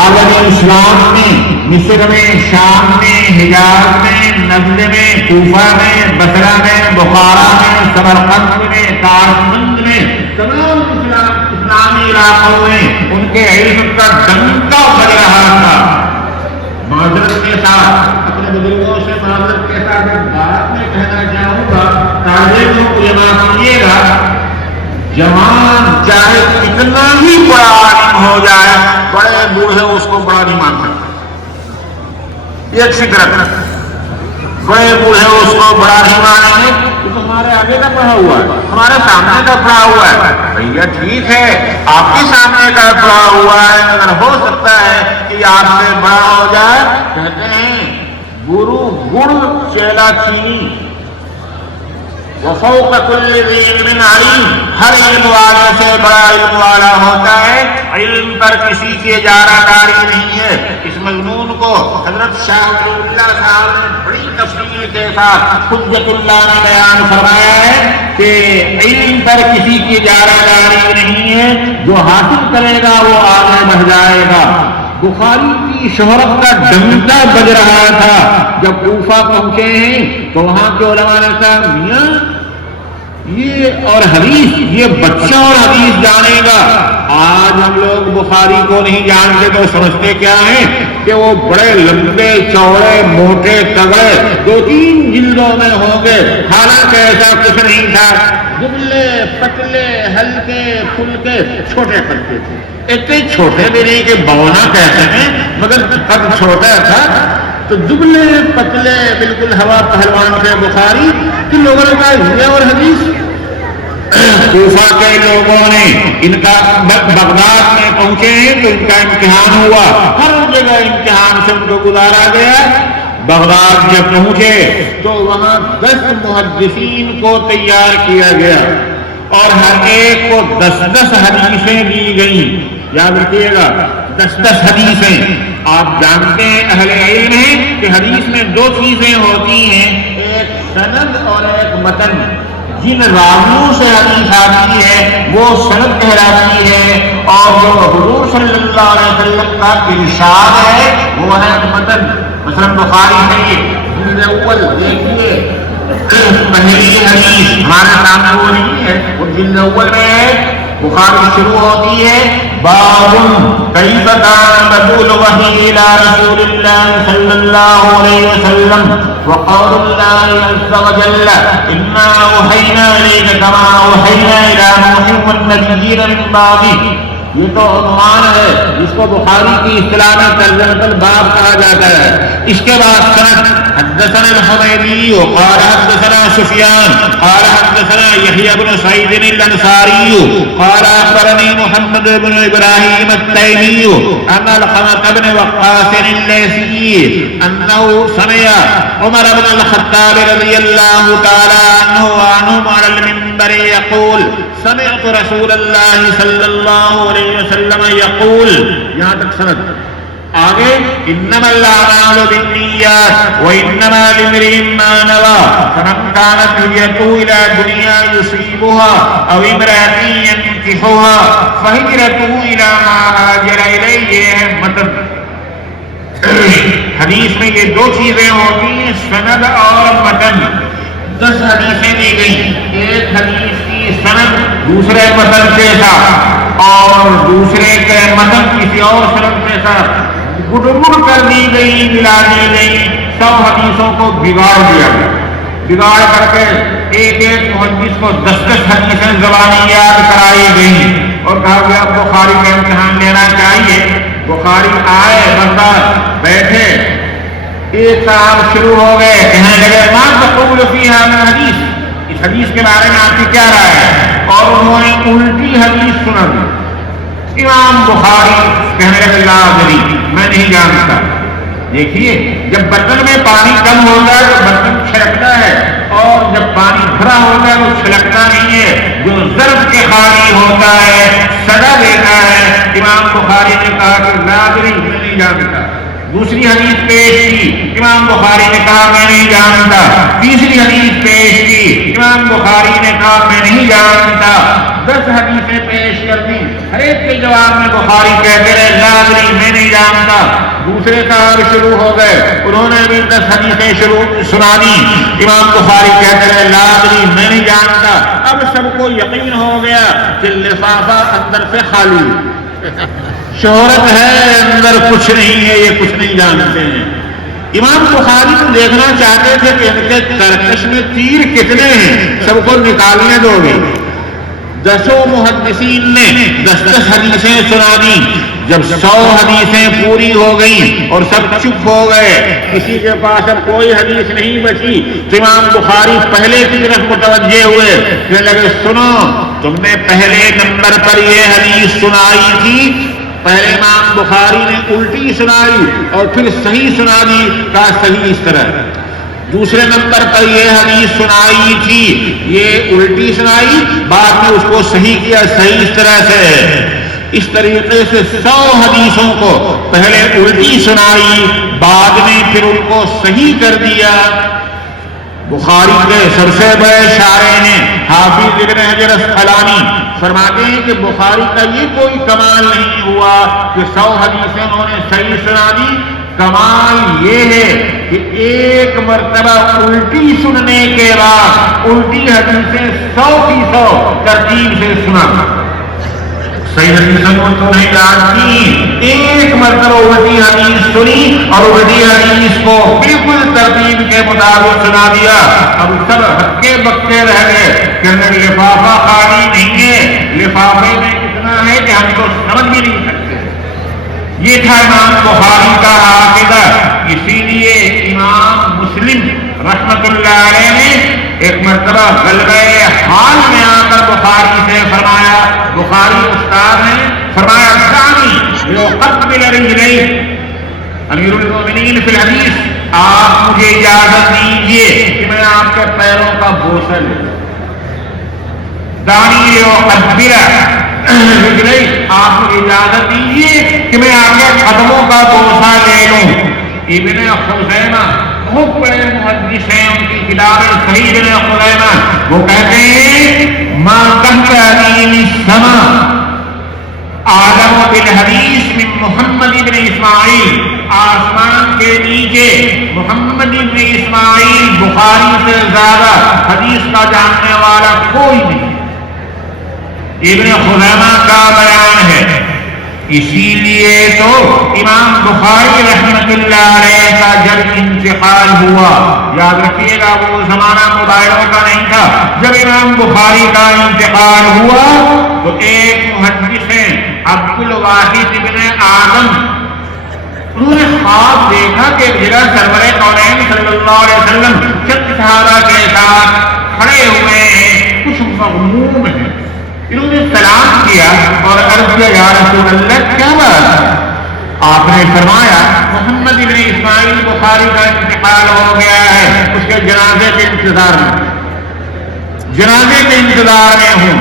عالم اسلام میں، مصر میں، شام میں، حجاز میں، نجد میں، کوفہ میں، بصرہ میں، بخارا میں، سمرقند میں، تاشقند میں، تمام اسلامی علاقوں میں ان کے علم کا ڈنکا بج رہا تھا۔ معذرت کے ساتھ اپنے بزرگوں سے معذرت کے ساتھ ایک بات میں کہنا چاہوں گا، طالبوں کو یہ بات کیجیے گا، جوان چاہے کتنا ہی بڑا عالم ہو جائے، بڑے بوڑھے اس کو بڑا نہیں مان سکتے۔ ایک فکر ہے، بڑے بوڑھے اس کو بڑا نہیں مانیں گے، تو ہمارے آگے کا پڑھا ہوا ہے، ہمارے سامنے کا پڑھا ہوا ہے۔ بھیا ٹھیک ہے، آپ کے سامنے کا پڑھا ہوا ہے، اگر ہو سکتا ہے کہ آپ سے بڑا ہو جائے، کہتے ہیں گرو گڑ چیلا چینی، وفوق کل ذی علم علیم، ہر علم والے سے بڑا علم والا ہوتا ہے، علم پر کسی کی اجارہ داری نہیں ہے۔ اس مضمون کو حضرت شاہ ولی اللہ صاحب نے بڑی تفصیل کے ساتھ حجت اللہ نے بیان فرمایا ہے کہ علم پر کسی کی اجارہ داری نہیں ہے، جو حاصل کرے گا وہ آگے بڑھ جائے گا۔ بخاری کی شہرت کا ڈنکا بج رہا تھا جب کوفہ پہنچے ہیں تو وہاں کے علماء نے کہا میاں یہ اور حدیث، یہ بچہ اور حدیث جانے گا۔ آج ہم لوگ بخاری کو نہیں جانتے تو سمجھتے کیا ہیں کہ وہ بڑے لمبے چوڑے موٹے تگڑے 2-3 جلدوں میں ہوں گے، حالانکہ ایسا کچھ نہیں تھا، دبلے پتلے ہلکے پھلکے چھوٹے پتلے تھے، اتنے چھوٹے بھی نہیں کہ بونا کہتے ہیں مگر قد چھوٹا تھا، تو دبلے پتلے بالکل ہوا پہلوان سے بخاری کہ لوگوں نے کہا یہ اور حدیث۔ کوفہ کے لوگوں نے ان کا بغداد میں پہنچے ہیں تو ان کا امتحان ہوا، ہر جگہ امتحان سے ان کو گزارا گیا۔ بغداد جب پہنچے تو وہاں 10 محدثین کو تیار کیا گیا اور ہر ایک کو 10 حدیثیں دی گئیں۔ یاد رکھیے گا 10 حدیثیں۔ آپ جانتے ہیں اہل علم ہیں کہ حدیث میں 2 چیزیں ہوتی ہیں، ایک سند اور ایک متن۔ جن راویوں سے حدیث آتی ہے وہ سند کہلاتی ہے، اور جو حضور صلی اللہ علیہ وسلم کا ارشاد ہے وہ ہے متن۔ مثلا بخاری ہے، جلد اول دیکھیے پہلی حدیث ہمارے سامنے وہ نہیں ہے، وہ جلد اول میں ہے۔ بخاری شروع ہوتی ہے باب کیف کان نزول الوحی الی رسول اللہ صلی اللہ علیہ وسلم وقول اللہ عز وجل انا اوحینا الیک کما اوحینا الی نوح والنبیین من بعدہ۔ یہ تو عنوان ہے جس کو بخاری کی اصطلاح میں ترجمۃ الباب کہا جاتا ہے۔ اس کے بعد سند حدثنا الحمیدی قال حدثنا سفیان قال حدثنا یحییٰ بن سعید الانصاری قال اخبرنی محمد بن ابراہیم التیمی ان علقمة بن وقاص اللیثی انه سمع عمر بن الخطاب رضی اللہ تعالی عنہ وعنہم علی المنبر یقول سمعت رسول اللہ صلی اللہ علیہ وسلم یقول۔ یہاں تک سند آگے انما الاعمال بالنیات وانما لامرئ ما نوى فمن كانت هجرته الى دنیا يصيبها او امرأة ينكحها فهجرته الى ما هاجر اليه۔ مطلب حدیث میں یہ 2 چیزیں ہوتی ہیں، سند اور متن۔ 10 حدیثیں دی گئی، ایک حدیث کی سند دوسرے متن کے ساتھ اور دوسرے کے متن کسی اور سند کے ساتھ گڑ کر دی گئی، ملا دی گئی۔ 100 حدیثوں کو بگاڑ دیا گیا، بگاڑ کر کے ایک محدث کو 10 حدیثیں زبانی یاد کرائی گئی اور کہا گیا بخاری کا امتحان لینا چاہیے۔ بخاری آئے بغداد بیٹھے، ایک صاحب شروع ہو گئے کہنے لگے ما تقول فی ھذا حدیث، اس حدیث کے بارے میں آپ کی کیا رائے ہے، اور انہوں نے الٹی حدیث سنا دی۔ امام بخاری کہنے لگے لا ادری، میں نہیں جانتا۔ دیکھیے جب برتن میں پانی کم ہوگا تو برتن چھلکتا ہے، اور جب پانی بھرا ہوگا تو چھلکتا نہیں ہے، جو ظرف کے خالی ہوتا ہے سزا دیتا ہے۔ امام بخاری نے کہا کہ لا ادری، میں نہیں جانتا۔ دوسری حدیث پیش کی، امام بخاری نے کہا میں نہیں جانتا۔ تیسری حدیث پیش کی، امام بخاری نے کہا میں نہیں جانتا۔ 10 حدیثیں پیش کر دی، ہر ایک کے جواب میں بخاری کہتے رہے لا ادری میں نہیں جانتا. دوسرے صاحب شروع ہو گئے, انہوں نے بھی 10 حدیثیں سنا دی. امام بخاری کہتے ہیں لا ادری میں نہیں جانتا. اب سب کو یقین ہو گیا کہ لفافہ اندر سے خالی, شہرت ہے اندر کچھ نہیں ہے, یہ کچھ نہیں جانتے ہیں. امام بخاری کو دیکھنا چاہتے تھے کہ ان کے ترکش میں تیر کتنے ہیں, سب کو نکالنے دو گے. 10 محدثین نے 10 حدیثیں سنا دی. جب 100 حدیثیں پوری ہو گئیں اور سب چپ ہو گئے, کسی کے پاس اب کوئی حدیث نہیں بچی, تو امام بخاری پہلے کی طرف متوجہ ہوئے. کہنے لگے سنو, تم نے پہلے نمبر پر یہ حدیث سنائی تھی. پہلے امام بخاری نے الٹی سنائی اور پھر صحیح سنا دی, کہا صحیح اس طرح. دوسرے نمبر پر یہ حدیث سنائی تھی, یہ الٹی سنائی, بعد میں اس کو صحیح کیا, صحیح اس طرح سے. اس طریقے سے 100 حدیثوں کو پہلے الٹی سنائی, بعد میں پھر ان کو صحیح کر دیا. بخاری کے سب سے بڑے شارح ہیں حافظ ابن حجر اسقلانی, فرماتے ہیں کہ بخاری کا یہ کوئی کمال نہیں ہوا کہ 100 حدیثیں انہوں نے صحیح سنا دی. کمال یہ ہے کہ ایک مرتبہ الٹی سننے کے بعد الٹی حدیثیں 100% ترتیب سے سنا. صحیح حدیثوں کو تو نہیں جانتی, ایک مرتبہ الٹی حدیث سنی اور الٹی حدیث کو بالکل ترتیب کے مطابق سنا دیا. اب سب ہکے بکے رہ گئے, کہنے لفافہ خالی نہیں ہے, لفافے میں اتنا ہے کہ ہم کو سمجھ بھی نہیں سکتے. یہ تھا امام بخاری کا عقیدہ. اسی لیے امام مسلم رحمت اللہ علیہ نے ایک مرتبہ غلبہ حال میں آ کر بخاری سے فرمایا, بخاری استاد نے فرمایا ثانی یقبل رجلین, امیر المؤمنین فی الحدیث, آپ مجھے اجازت دیجیے کہ میں آپ کے پیروں کا بوسہ لے لوں. دانی یقبل رجلین, آپ مجھے اجازت دیجیے کہ میں آپ کے قدموں کا بوسہ لے لوں. ابن خزیمہ بہت بڑے محدث ہیں, ان کی کتاب صحیح ابن خزیمہ, وہ کہتے ہیں ما تحت عظیم السماء اعلم بالحدیث من محمد ابن اسماعیل, آسمان کے نیچے محمد ابن اسماعیل بخاری سے زیادہ حدیث کا جاننے والا کوئی نہیں. ابن خزیمہ کا بیان ہے. اسی لیے تو امام بخاری رحمت اللہ علیہ کا جب انتقال ہوا, یاد رکھیے گا وہ زمانہ موبائلوں کا نہیں تھا, جب امام بخاری کا انتقال ہوا تو ایک محدث ہیں عبد الواحد ابن آدم, انہوں نے خواب دیکھا کہ ایک جگہ سرور کونین صلی اللہ علیہ وسلم چند صحابہ کے ساتھ کھڑے ہوئے ہیں, کچھ مغموم ہیں. انہوں نے سلام کیا اور عرض کیا یا رسول اللہ کیا بات؟ آپ نے فرمایا محمد ابن اسماعیل بخاری کا انتقال ہو گیا ہے, اس کے جنازے کے انتظار میں ہوں.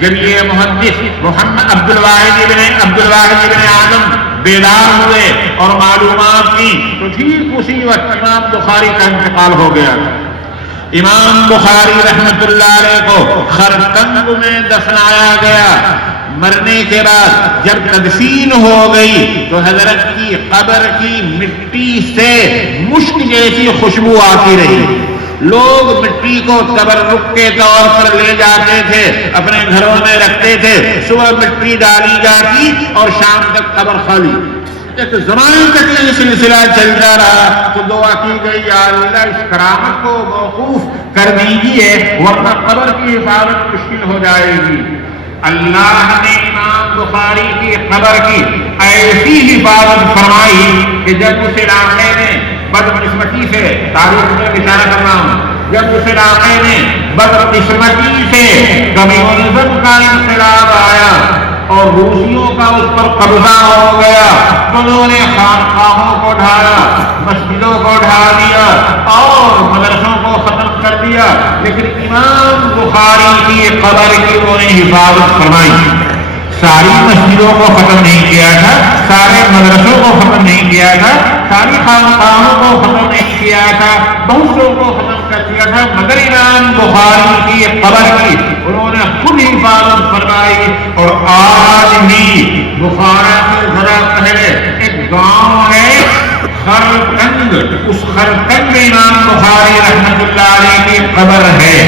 جب یہ محدث محمد عبد الواحد ابن آدم بیدار ہوئے اور معلومات کی تو ٹھیک اسی وقت امام بخاری کا انتقال ہو گیا. امام بخاری رحمت اللہ علیہ کو خرقند میں دفنایا گیا. مرنے کے بعد جب تدفین ہو گئی تو حضرت کی قبر کی مٹی سے مشک جیسی خوشبو آتی رہی. لوگ مٹی کو تبرک کے طور پر لے جاتے تھے, اپنے گھروں میں رکھتے تھے, صبح مٹی ڈالی جاتی اور شام تک قبر خالی. ایک زمانے تک یہ سلسلہ چلتا رہا تو دعا کی گئی یا اللہ اس کرامت کو موقوف کر دیجیے ورنہ قبر کی حفاظت مشکل ہو جائے گی. اللہ نے امام بخاری کی قبر کی ایسی حفاظت فرمائی کہ جب اس علاقے میں بدقسمتی سے, تاریخ میں اشارہ کر رہا ہوں, جب اس علاقے میں بدقسمتی سے کمیونزم کا انقلاب آیا اور روسیوں کا اس پر قبضہ ہو گیا تو انہوں نے خانقاہوں کو ڈھایا, مسجدوں کو ڈھا دیا اور مدرسوں کو ختم کر دیا, لیکن امام بخاری کی قبر کی انہوں نے حفاظت فرمائی. ساری مسجدوں کو ختم نہیں کیا تھا, سارے مدرسوں کو ختم نہیں کیا تھا, ساری خانقاہوں کو ختم نہیں کیا تھا, بہت لوگوں کو ختم کر دیا تھا, مگر امام بخاری کی قبر کی انہوں نے خود حفاظت فرمائی. اور آج بھی بخارا کے روزہ پہلے ایک گاؤں ہے خرکنگ، اس خرکنگ میں امام بخاری رحمۃ اللہ علیہ کی قبر ہے۔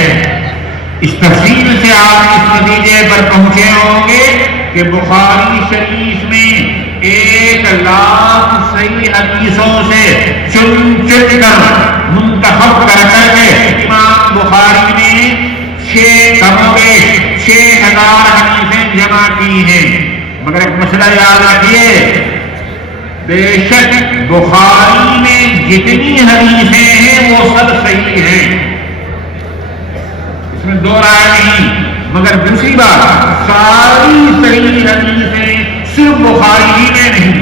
اس تفصیل سے آپ اس نتیجے پر پہنچے ہوں گے کہ بخاری شریف میں 1,00,000 صحیح حدیثوں سے چن کر منتخب کر کے امام بخاری نے 6,000 حدیثیں جمع کی ہیں۔ مگر ایک مسئلہ یاد رکھیے، بے شک بخاری میں جتنی حدیثیں ہیں وہ سب صحیح ہیں، اس میں دو رائے نہیں، مگر دوسری بات ساری صحیح حدیثیں صرف بخاری ہی میں نہیں۔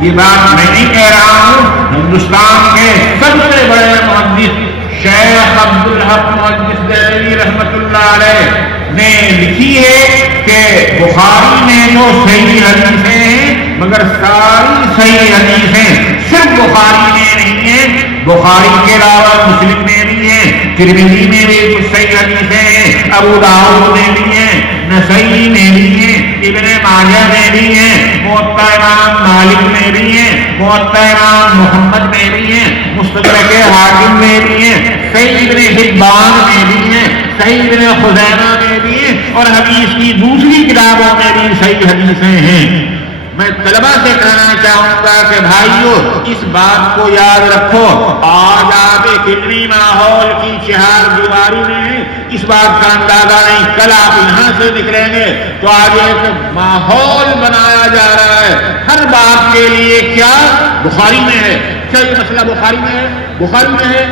یہ بات میں نہیں کہہ رہا ہوں، ہندوستان کے سب سے بڑے محدث شیخ عبدالحق محدث دہلوی رحمۃ اللہ علیہ نے لکھی ہے کہ بخاری میں جو صحیح حدیثیں ہیں مگر ساری صحیح حدیثیں صرف بخاری میں نہیں ہیں، بخاری کے علاوہ مسلم میں بھی ہیں، ترمذی میں بھی کچھ صحیح حدیثیں ہیں، ابو داؤد میں بھی ہیں، نسائی میں بھی ہیں، ابن ماجہ میں بھی ہیں، موطا امام مالک میں بھی ہیں، موطا امام محمد میں بھی ہیں، مستدرک حاکم میں بھی ہیں، صحیح ابن حبان میں بھی ہیں، صحیح ابن خزیمہ میں بھی ہیں، اور حدیث کی دوسری کتابوں میں بھی صحیح حدیثیں ہیں۔ میں طلبہ سے کہنا چاہوں گا کہ بھائیو اس بات کو یاد رکھو، آج آپ ایک علمی ماحول کی چہار دیواری میں ہیں، اس بات کا اندازہ نہیں، کل آپ یہاں سے نکلیں گے تو آج ایک ماحول بنایا جا رہا ہے ہر بات کے لیے، کیا بخاری میں ہے، کیا یہ مسئلہ بخاری میں ہے، بخاری میں ہے،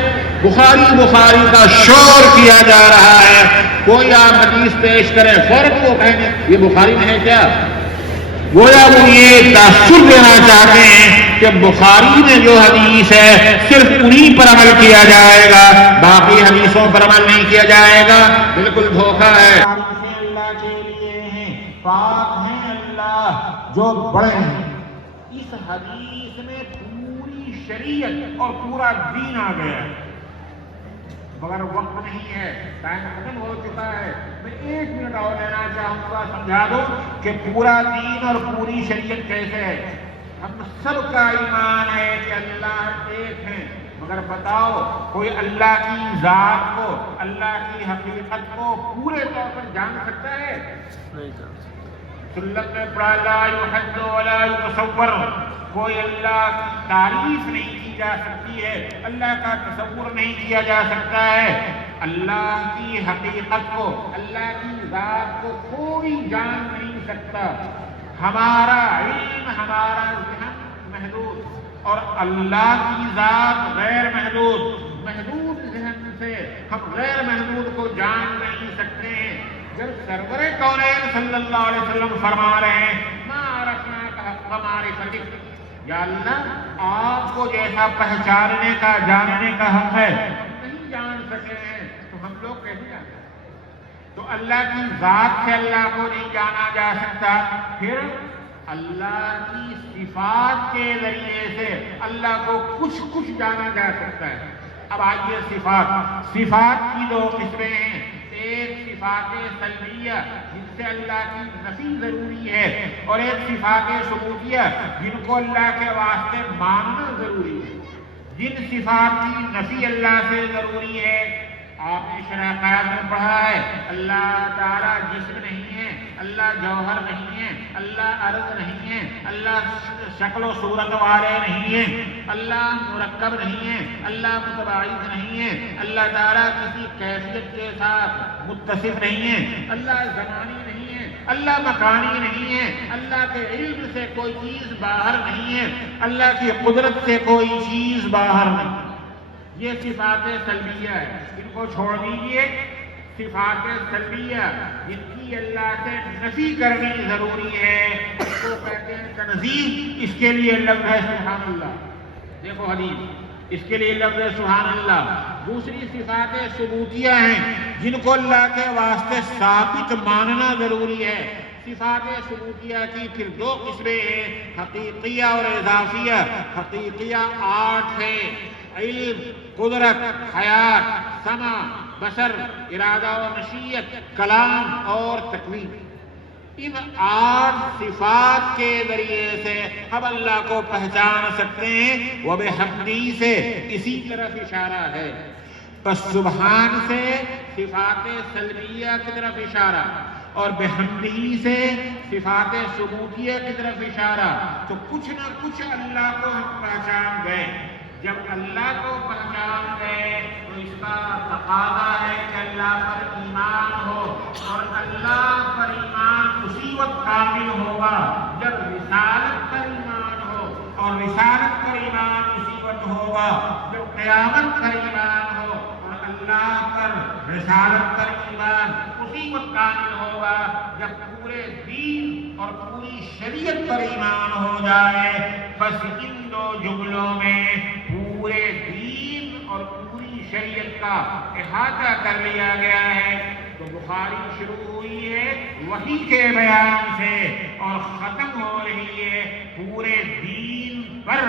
بخاری کا شور کیا جا رہا ہے۔ کوئی آپ حدیث پیش کریں فوراً وہ کہیں گے یہ بخاری میں ہے کیا؟ گویا وہ یہ تاثر دینا چاہتے ہیں کہ بخاری میں جو حدیث ہے صرف انہی پر عمل کیا جائے گا، باقی حدیثوں پر عمل نہیں کیا جائے گا، بالکل دھوکہ ہے۔ اللہ کے لیے ہیں، پاک ہیں اللہ جو بڑے ہیں۔ اس حدیث میں پوری شریعت اور پورا دین آ گیا ہے، مگر وقت نہیں ہے، ٹائم ختم ہو چکا ہے۔ میں 1 منٹ اور لینا چاہوں گا، سمجھا دو کہ پورا دین اور پوری شریعت کیسے ہے۔ ہم سب کا ایمان ہے کہ اللہ ایک ہے، مگر بتاؤ کوئی اللہ کی ذات کو، اللہ کی حقیقت کو پورے طور پر جان سکتا ہے؟ سلم میں پڑھا لا یحد ولا یتصور، کوئی اللہ کی تعریف نہیں کی جا سکتی ہے، اللہ کا تصور نہیں کیا جا سکتا ہے۔ اللہ کی حقیقت کو، اللہ کی ذات کو کوئی جان نہیں سکتا۔ ہمارا علم، ہمارا ذہن محدود اور اللہ کی ذات غیر محدود، محدود ذہن سے ہم غیر محدود کو جان نہیں سکتے ہیں۔ جب سرور کونین صلی اللہ علیہ وسلم فرما رہے ہیں ما عرفناک حق معرفتک، یا اللہ آپ کو جیسا پہچاننے کا، جاننے کا حق ہے نہیں جان سکے ہیں، تو ہم لوگ کیسے جانیں؟ تو اللہ کی ذات سے اللہ کو نہیں جانا جا سکتا، پھر اللہ کی صفات کے ذریعے سے اللہ کو کچھ جانا جا سکتا ہے۔ اب آئیے صفات کی 2 قسمیں ہیں، ایک صفات سلبیہ جن سے اللہ کی نفی ضروری ہے، اور ایک صفات ثبوتیہ جن کو اللہ کے واسطے ماننا ضروری ہے۔ جن صفات کی نفی اللہ سے ضروری ہے، آپ نے شرح قیاس میں پڑھا ہے، اللہ تعالیٰ جسم نہیں ہے، اللہ جوہر نہیں ہے، اللہ عرض نہیں ہے، اللہ شکل و صورت والے نہیں ہیں، اللہ مرکب نہیں ہے، اللہ متباعد نہیں ہے، اللہ تعالیٰ کسی کیفیت کے ساتھ متصف نہیں ہے، اللہ زمانی نہیں ہے، اللہ مکانی نہیں ہے، اللہ کے علم سے کوئی چیز باہر نہیں ہے، اللہ کی قدرت سے کوئی چیز باہر نہیں ہے۔ یہ صفات سلبیہ ہے، ان کو چھوڑ دیجئے۔ صفات سلبیہ جن کی اللہ سے نفی کرنی ضروری ہے اس کو کہتے ہیں تنزیہ، اس کے لیے لفظ ہے سبحان اللہ۔ دیکھو حدیث، اس کے لیے لفظ ہے سبحان اللہ۔ دوسری صفات ثبوتیہ ہیں جن کو اللہ کے واسطے ثابت ماننا ضروری ہے۔ صفات ثبوتیہ کی پھر 2 قسمیں ہیں، حقیقیہ اور اضافیہ۔ حقیقیہ 8 ہے، علم، قدرت، حیات، سمع، بصر، ارادہ و مشیت، کلام اور تکوین۔ ان 8 صفات کے ذریعے سے ہم اللہ کو پہچان سکتے ہیں۔ وَبِحَمْدِهِ سے اسی طرف اشارہ ہے، پس سبحان سے صفات سلبیہ کی طرف اشارہ، اور بحمدہ سے صفات ثبوتیہ کی طرف اشارہ۔ تو کچھ نہ کچھ اللہ کو ہم پہچان گئے۔ جب اللہ کو پہچان گئے تو اس کا تقاضا ہے کہ اللہ پر ایمان ہو، اور اللہ پر ایمان اسی وقت کامل ہوگا جب رسالت پر ایمان ہو، اور رسالت پر ایمان اسی وقت ہوگا جب قیامت پر ایمان ہو، اور اللہ پر رسالت پر ایمان اسی وقت کامل ہوگا جب پورے دین اور پوری شریعت پر ایمان ہو جائے۔ بس ان 2 جملوں میں پورے دین اور پوری شریعت کا احاطہ کر لیا گیا ہے۔ تو بخاری شروع ہوئی ہے وحی کے بیان سے اور ختم ہو رہی ہے پورے دین پر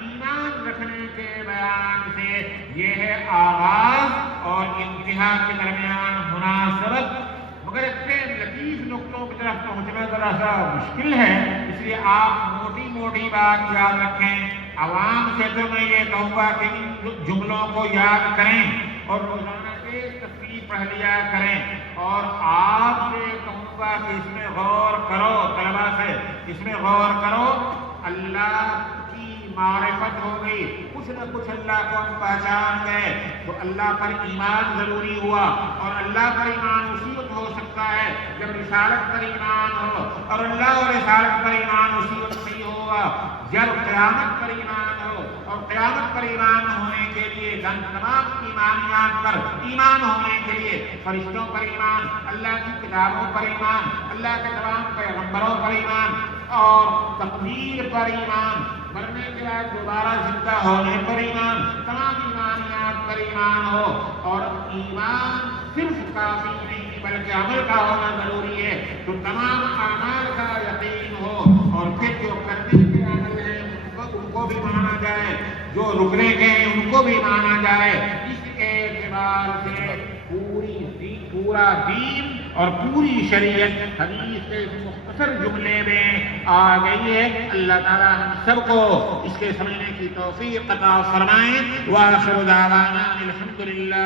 ایمان رکھنے کے بیان سے۔ یہ ہے آغاز اور انتہا کے درمیان مناسبت۔ مگر اتنے لطیف نقطوں کی طرف پہنچنا ذرا سا مشکل ہے، اس لیے آپ موٹی موٹی بات یاد رکھیں۔ عوام سے تو میں یہ کہوں گا کہ ان جملوں کو یاد کریں اور روزانہ کے تفسیر پڑھ لیا کریں، اور آپ سے کہوں گا کہ اس میں غور کرو، طلباء سے اس میں غور کرو۔ اللہ کی معرفت ہو گئی، کچھ نہ کچھ اللہ کو ہم پہچان گئے، تو اللہ پر ایمان ضروری ہوا، اور اللہ پر ایمان اسی وقت ہو سکتا ہے جب رسالت پر ایمان ہو، اور اللہ اور رسالت پر ایمان اسی وقت نہیں ہوگا جب قیامت پر ایمان ہو، اور قیامت پر ایمان ہونے کے لیے تمام ایمانیات پر ایمان ہونے کے لیے فرشتوں پر ایمان، اللہ کی کتابوں پر ایمان، اللہ کے تمام پیغمبروں پر ایمان، اور تقدیر پر ایمان، مرنے کے بعد دوبارہ زندہ ہونے پر ایمان، تمام ایمانیات پر ایمان ہو۔ اور ایمان صرف کافی نہیں بلکہ عمل کا ہونا ضروری ہے، تو تمام اعمال کا یقین ہو، اور پھر جو کرنے کے عمل ہیں ان کو بھی مانا جائے، جو رکنے کے ہیں ان کو بھی مانا جائے۔ اس اعتبار سے پورا دین اور پوری شریعت حدیث کے مختصر جملے میں آ گئی ہے۔ اللہ تعالیٰ ہم سب کو اس کے سمجھنے کی توفیق عطا فرمائیں۔ وآخر دعوانا الحمدللہ۔